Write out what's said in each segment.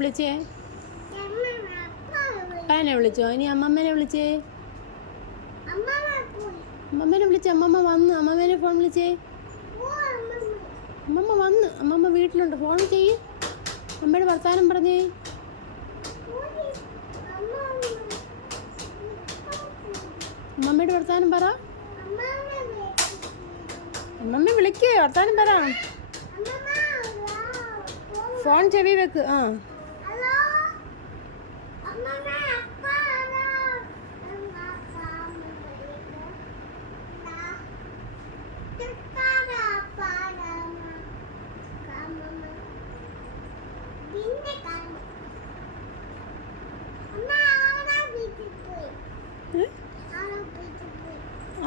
വിളിച്ചേ? അപ്പാനെ വിളിച്ചോ? ഇനി അമ്മമ്മേനെ വിളിച്ചേ? അമ്മമ്മേനെ വിളിച്ചേ? അമ്മമ്മ വന്ന്. അമ്മമ്മേനെ ഫോൺ വിളിച്ചേ? അമ്മമ്മ വന്ന്. അമ്മമ്മ വീട്ടിലുണ്ട്. ഫോൺ ചെയ്യ്. അമ്മയുടെ വർത്താനം പറഞ്ഞേ. അമ്മമ്മയുടെ വർത്താനം പറ. അമ്മമ്മ വിളിക്കേ, വർത്താനം പറ. ഫോൺ ചെവി വെക്ക്. ആ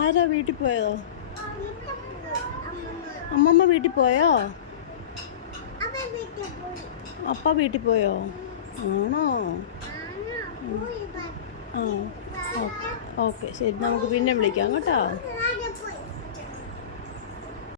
ആരാ വീട്ടിൽ പോയതോ? അമ്മമ്മ വീട്ടിൽ പോയോ? അപ്പ വീട്ടിൽ പോയോ? ആണോ? ആ ഓക്കെ ശരി, നമുക്ക് പിന്നെ വിളിക്കാം കേട്ടോ.